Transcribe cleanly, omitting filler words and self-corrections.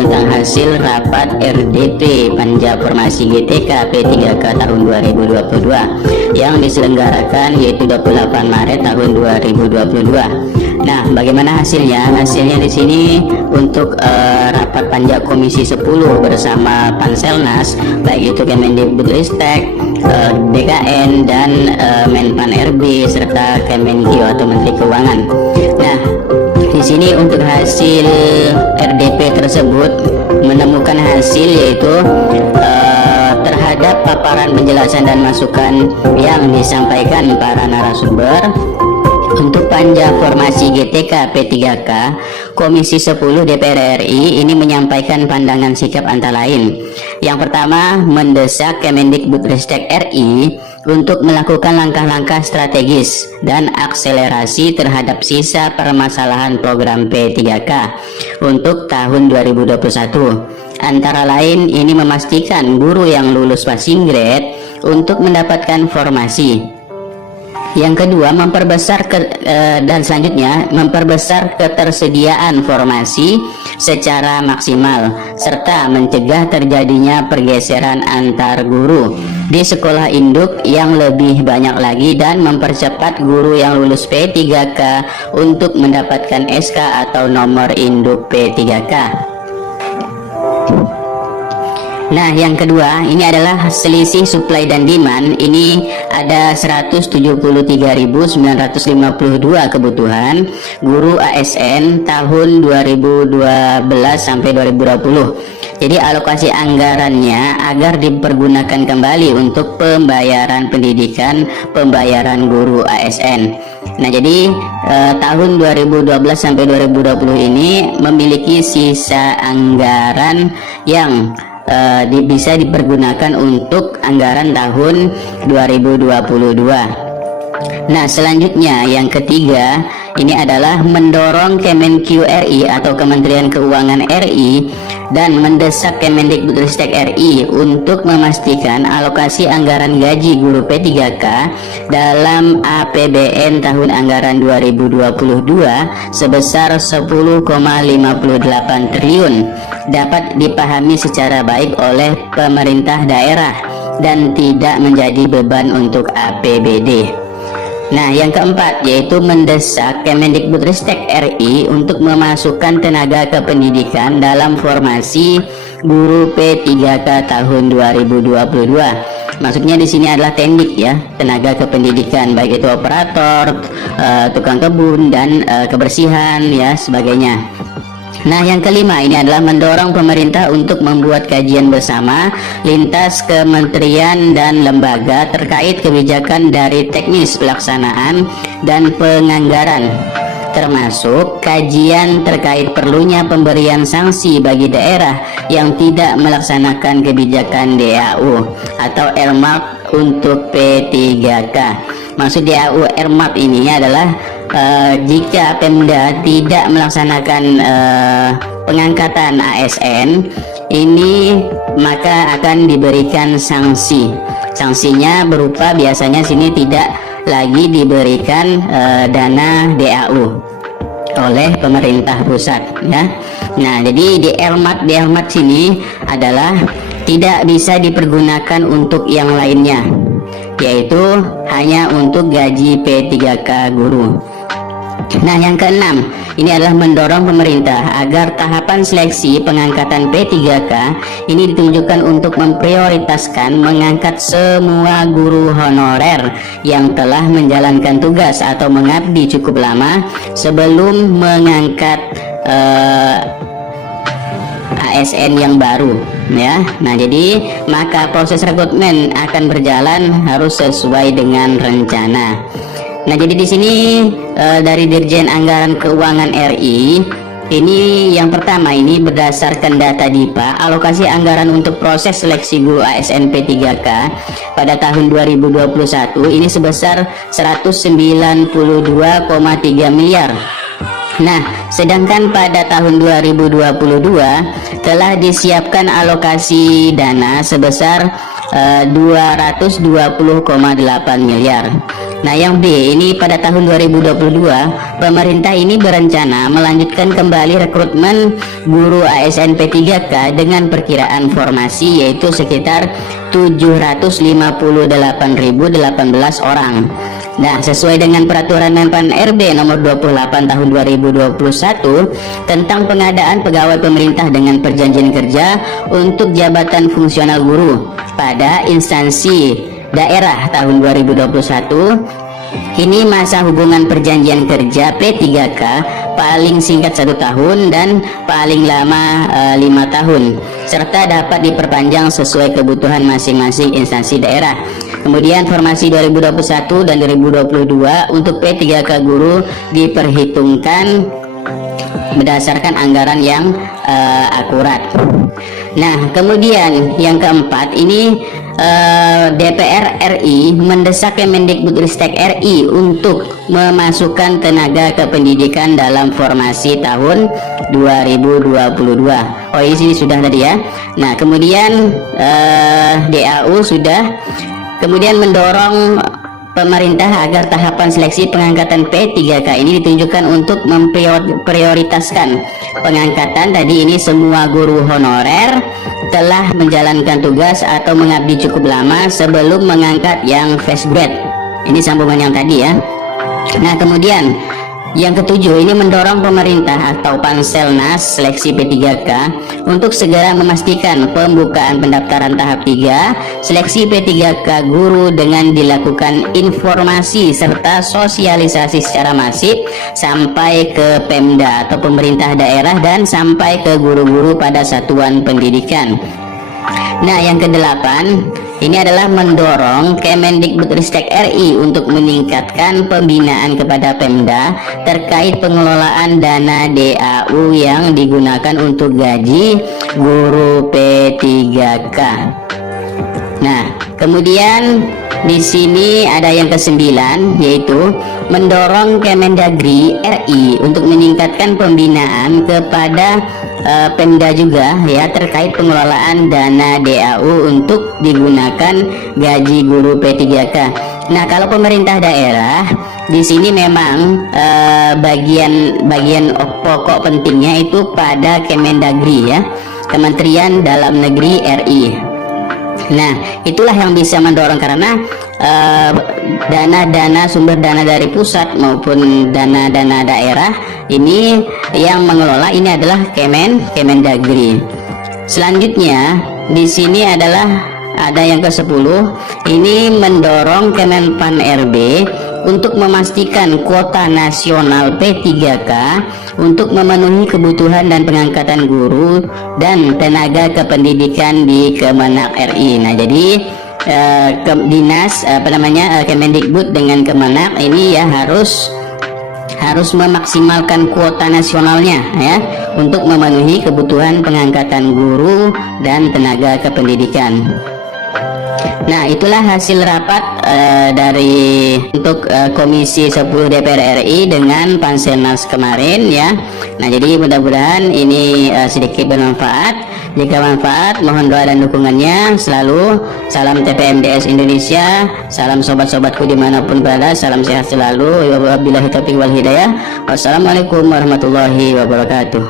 tentang hasil rapat RDP Panja Formasi GTK P3K tahun 2022 yang diselenggarakan yaitu 28 Maret tahun 2022. Nah, bagaimana hasilnya? Hasilnya di sini untuk rapat panja Komisi 10 bersama Panselnas, baik itu Kemendikbudristek, BKN dan Menpan RB serta Kemenkeu atau Menteri Keuangan. Nah, di sini untuk hasil RDP tersebut menemukan hasil yaitu terhadap paparan penjelasan dan masukan yang disampaikan para narasumber. Untuk panja formasi GTK P3K, Komisi 10 DPR RI ini menyampaikan pandangan sikap antara lain. Yang pertama, mendesak Kemendikbudristek RI untuk melakukan langkah-langkah strategis dan akselerasi terhadap sisa permasalahan program P3K untuk tahun 2021. Antara lain, ini memastikan guru yang lulus passing grade untuk mendapatkan formasi. Yang kedua, dan selanjutnya memperbesar ketersediaan formasi secara maksimal serta mencegah terjadinya pergeseran antar guru di sekolah induk yang lebih banyak lagi dan mempercepat guru yang lulus P3K untuk mendapatkan SK atau nomor induk P3K. Nah, yang kedua ini adalah selisih supply dan demand. Ini ada 173.952 kebutuhan guru ASN tahun 2012 sampai 2020. Jadi alokasi anggarannya agar dipergunakan kembali untuk pembayaran pendidikan, pembayaran guru ASN. Nah, jadi tahun 2012 sampai 2020 ini memiliki sisa anggaran yang bisa dipergunakan untuk anggaran tahun 2022. Nah, selanjutnya yang ketiga ini adalah mendorong Kemenkeu RI atau Kementerian Keuangan RI dan mendesak Kemendikbudristek RI untuk memastikan alokasi anggaran gaji guru P3K dalam APBN tahun anggaran 2022 sebesar 10,58 triliun dapat dipahami secara baik oleh pemerintah daerah dan tidak menjadi beban untuk APBD. Nah, yang keempat yaitu mendesak Kemendikbudristek RI untuk memasukkan tenaga kependidikan dalam formasi guru P3K tahun 2022. Maksudnya di sini adalah teknik ya, tenaga kependidikan baik itu operator, tukang kebun dan kebersihan ya sebagainya. Nah, yang kelima ini adalah mendorong pemerintah untuk membuat kajian bersama lintas kementerian dan lembaga terkait kebijakan dari teknis pelaksanaan dan penganggaran, termasuk kajian terkait perlunya pemberian sanksi bagi daerah yang tidak melaksanakan kebijakan DAU atau RMAP untuk P3K. Maksud DAU RMAP ini adalah jika Pemda tidak melaksanakan pengangkatan ASN ini maka akan diberikan sanksi. Sanksinya berupa biasanya sini tidak lagi diberikan dana DAU oleh pemerintah pusat ya. Nah, jadi di RMAT sini adalah tidak bisa dipergunakan untuk yang lainnya, yaitu hanya untuk gaji P3K guru. Nah, yang keenam ini adalah mendorong pemerintah agar tahapan seleksi pengangkatan P3K ini ditunjukkan untuk memprioritaskan mengangkat semua guru honorer yang telah menjalankan tugas atau mengabdi cukup lama sebelum mengangkat ASN yang baru ya. Nah, jadi maka proses rekrutmen akan berjalan harus sesuai dengan rencana. Nah, jadi di sini dari Dirjen Anggaran Keuangan RI ini yang pertama ini berdasarkan data DIPA, alokasi anggaran untuk proses seleksi guru ASN P3K pada tahun 2021 ini sebesar 192,3 miliar. Nah, sedangkan pada tahun 2022 telah disiapkan alokasi dana sebesar 220,8 miliar. Nah, yang B ini pada tahun 2022 pemerintah ini berencana melanjutkan kembali rekrutmen guru ASN P3K dengan perkiraan formasi yaitu sekitar 758.018 orang. Nah, sesuai dengan peraturan Menpan RB nomor 28 tahun 2021 tentang pengadaan pegawai pemerintah dengan perjanjian kerja untuk jabatan fungsional guru pada instansi daerah tahun 2021, ini masa hubungan perjanjian kerja P3K paling singkat 1 tahun dan paling lama 5 tahun, serta dapat diperpanjang sesuai kebutuhan masing-masing instansi daerah. Kemudian formasi 2021 dan 2022 untuk P3K guru diperhitungkan berdasarkan anggaran yang akurat. Nah, kemudian yang keempat ini DPR RI mendesak Kemendikbudristek RI untuk memasukkan tenaga kependidikan dalam formasi tahun 2022. Oh, ini sudah tadi ya. Nah, kemudian DAU sudah, kemudian mendorong pemerintah agar tahapan seleksi pengangkatan P3K ini ditunjukkan untuk memprioritaskan pengangkatan tadi ini semua guru honorer telah menjalankan tugas atau mengabdi cukup lama sebelum mengangkat yang fresh grade. Ini sambungan yang tadi ya. Nah, kemudian yang ketujuh ini mendorong pemerintah atau Panselnas seleksi P3K untuk segera memastikan pembukaan pendaftaran tahap 3 seleksi P3K guru dengan dilakukan informasi serta sosialisasi secara masif sampai ke Pemda atau pemerintah daerah dan sampai ke guru-guru pada satuan pendidikan. Nah, yang kedelapan ini adalah mendorong Kemendikbudristek RI untuk meningkatkan pembinaan kepada Pemda terkait pengelolaan dana DAU yang digunakan untuk gaji guru P3K. Nah, kemudian di sini ada yang ke-9 yaitu mendorong Kemendagri RI untuk meningkatkan pembinaan kepada Pemda juga ya terkait pengelolaan dana DAU untuk digunakan gaji guru P3K. Nah, kalau pemerintah daerah di sini memang bagian pokok pentingnya itu pada Kemendagri ya, Kementerian Dalam Negeri RI. Nah, itulah yang bisa mendorong karena dana-dana sumber dana dari pusat maupun dana-dana daerah ini yang mengelola ini adalah Kemendagri. Selanjutnya di sini adalah ada yang ke-10 ini mendorong Kemenpan RB untuk memastikan kuota nasional P3K untuk memenuhi kebutuhan dan pengangkatan guru dan tenaga kependidikan di Kemenak RI. Nah, jadi dinas Kemendikbud dengan Kemenak ini ya harus memaksimalkan kuota nasionalnya ya untuk memenuhi kebutuhan pengangkatan guru dan tenaga kependidikan. Nah, itulah hasil rapat untuk Komisi 10 DPR RI dengan Panselnas kemarin ya. Nah, jadi mudah-mudahan ini sedikit bermanfaat. Jika manfaat, mohon doa dan dukungannya selalu. Salam TPMDS Indonesia, salam sobat-sobatku dimanapun berada, salam sehat selalu. Wabillahi taufiq wal hidayah. Wassalamualaikum warahmatullahi wabarakatuh.